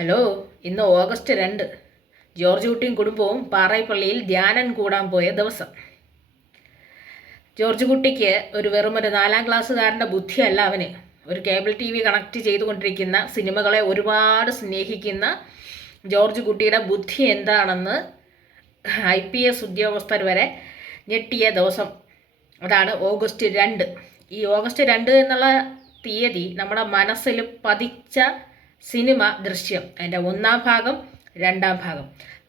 Hello, ഇന്ന് August 2. George കുട്ടിയും കുടുംബവും പാറായിപ്പള്ളിയിൽ ധ്യാനം കൂടാൻ പോയ ദിവസം. ജോർജ് കുട്ടിക്ക് വെറുമൊരു 4ാം ക്ലാസ്സുകാരൻ്റെ ബുദ്ധിയല്ല അവന്. ഒരു കേബിൾ TV കണക്ട് ചെയ്തുകൊണ്ടിരിക്കുന്ന സിനിമകളെ ഒരുപാട് സ്നേഹിക്കുന്ന ജോർജ് കുട്ടിയുടെ ബുദ്ധി എന്താണെന്ന് IPS ഉദ്യോഗസ്ഥർ വരെ ഞെട്ടിയ ദിവസം. അതാണ് ഓഗസ്റ്റ് 2. ഈ ഓഗസ്റ്റ് 2 എന്നുള്ള തീയതി നമ്മുടെ മനസ്സിൽ പതിച്ച സിനിമ ദൃശ്യം. അതിൻ്റെ 1ാം ഭാഗം, 2ാം ഭാഗം.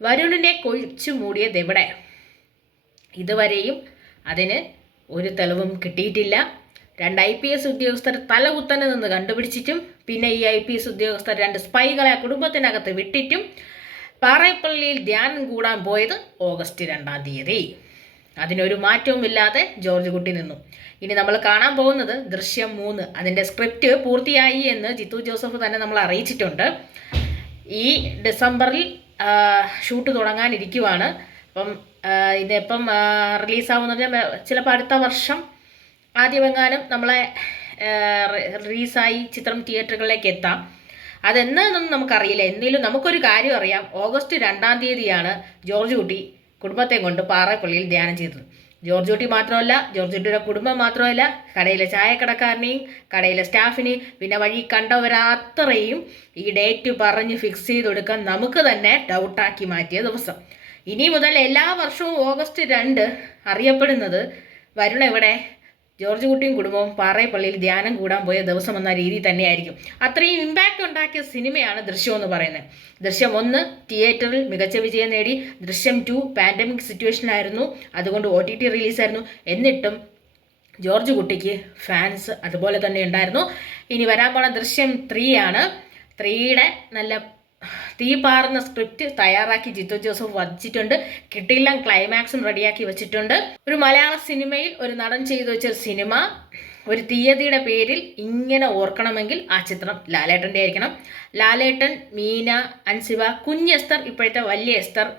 വരുണിനെ കൊഴിച്ചു മൂടിയതെവിടെ? ഇതുവരെയും അതിന് ഒരു തെളിവും കിട്ടിയിട്ടില്ല. 2 IPS ഉദ്യോഗസ്ഥർ തലകുത്തനെ നിന്ന് കണ്ടുപിടിച്ചിട്ടും പിന്നെ ഈ IPS ഉദ്യോഗസ്ഥർ 2 സ്പൈകളെ കുടുംബത്തിനകത്ത് വിട്ടിട്ടും പാറായിപ്പള്ളിയിൽ ധ്യാനം കൂടാൻ പോയത് ഓഗസ്റ്റ് 2-ാം തീയതി. അതിനൊരു മാറ്റവുമില്ലാതെ ജോർജ് കുട്ടി നിന്നു. ഇനി നമ്മൾ കാണാൻ പോകുന്നത് ദൃശ്യം 3. അതിൻ്റെ സ്ക്രിപ്റ്റ് പൂർത്തിയായി എന്ന് ജിത്തു ജോസഫ് തന്നെ നമ്മൾ അറിയിച്ചിട്ടുണ്ട്. ഈ ഡിസംബറിൽ ഷൂട്ട് തുടങ്ങാനിരിക്കുവാണ്. അപ്പം ഇതിപ്പം റിലീസാവുന്ന ചിലപ്പോൾ അടുത്ത വർഷം ആദ്യമെങ്ങാനും നമ്മളെ റിലീസായി ചിത്രം തിയേറ്ററുകളിലേക്ക് എത്താം. അതെന്നൊന്നും നമുക്കറിയില്ല. എന്തെങ്കിലും നമുക്കൊരു കാര്യം അറിയാം, ഓഗസ്റ്റ് 2-ാം തീയതിയാണ് ജോർജ് കുട്ടി കുടുംബത്തെ കൊണ്ട് പാറായിപ്പള്ളിയിൽ ധ്യാനം ചെയ്തത്. ജോർജ് കുട്ടി മാത്രമല്ല, ജോർജ് കുട്ടിയുടെ കുടുംബം മാത്രമല്ല, കടയിലെ ചായക്കടക്കാരനെയും കടയിലെ സ്റ്റാഫിനെയും പിന്നെ വഴി കണ്ടവരത്രയും ഈ ഡേറ്റ് പറഞ്ഞ് ഫിക്സ് ചെയ്ത് കൊടുക്കാൻ നമുക്ക് തന്നെ ഡൗട്ടാക്കി മാറ്റിയ ദിവസം. ഇനി മുതൽ എല്ലാ വർഷവും ഓഗസ്റ്റ് 2 അറിയപ്പെടുന്നത് വരുൺ എവിടെ, ജോർജ് കുട്ടിയും കുടുംബവും പാറായിപ്പള്ളിയിൽ ധ്യാനം കൂടാൻ പോയ ദിവസം എന്ന രീതി തന്നെയായിരിക്കും. അത്രയും ഇമ്പാക്റ്റ് ഉണ്ടാക്കിയ സിനിമയാണ് ദൃശ്യം എന്ന് പറയുന്നത്. ദൃശ്യം 1 തിയേറ്ററിൽ മികച്ച വിജയം നേടി. ദൃശ്യം 2 പാൻഡമിക് സിറ്റുവേഷനായിരുന്നു, അതുകൊണ്ട് OTT റിലീസായിരുന്നു. എന്നിട്ടും ജോർജ് കുട്ടിക്ക് ഫാൻസ് അതുപോലെ തന്നെ ഉണ്ടായിരുന്നു. ഇനി വരാൻ പോണ ദൃശ്യം 3 ആണ്. 3യുടെ നല്ല തീ പാറുന്ന സ്ക്രിപ്റ്റ് തയ്യാറാക്കി ജിത്തു ജോസഫ് വച്ചിട്ടുണ്ട്. കിട്ടില്ല ക്ലൈമാക്സും റെഡിയാക്കി വെച്ചിട്ടുണ്ട്. ഒരു മലയാള സിനിമയിൽ ഒരു നടൻ ചെയ്തു വെച്ച സിനിമ ഒരു തീയതിയുടെ പേരിൽ ഇങ്ങനെ ഓർക്കണമെങ്കിൽ ആ ചിത്രം ലാലേട്ടൻ്റെ ആയിരിക്കണം. ലാലേട്ടൻ, മീന, അൻസിബ, കുഞ്ഞെസ്തർ, ഇപ്പോഴത്തെ വലിയ എസ്തർ,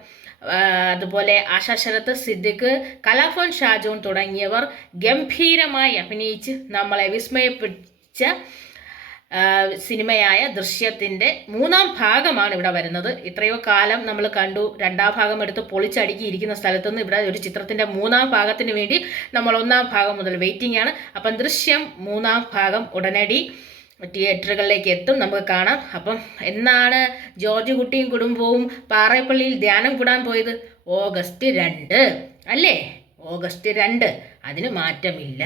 അതുപോലെ ആശാ ശരത്ത്, സിദ്ദിഖ്, കലാഭവൻ ഷാജോൺ തുടങ്ങിയവർ ഗംഭീരമായി അഭിനയിച്ച് നമ്മളെ വിസ്മയിപ്പിച്ച സിനിമയായ ദൃശ്യത്തിൻ്റെ 3ാം ഭാഗമാണ് ഇവിടെ വരുന്നത്. ഇത്രയോ കാലം നമ്മൾ കണ്ടു 2ാം ഭാഗം എടുത്ത് പൊളിച്ചടുക്കിയിരിക്കുന്ന സ്ഥലത്തുനിന്ന് ഇവിടെ ഒരു ചിത്രത്തിൻ്റെ 3ാം ഭാഗത്തിന് വേണ്ടി നമ്മൾ 1ാം ഭാഗം മുതൽ വെയിറ്റിംഗ് ആണ്. അപ്പം ദൃശ്യം 3ാം ഭാഗം ഉടനടി തിയേറ്ററുകളിലേക്ക് എത്തും, നമുക്ക് കാണാം. അപ്പം എന്നാണ് ജോർജ് കുട്ടിയും കുടുംബവും പാറായിപ്പള്ളിയിൽ ധ്യാനം കൂടാൻ പോയത്? ഓഗസ്റ്റ് 2 അല്ലേ? ഓഗസ്റ്റ് 2, അതിന് മാറ്റമില്ല.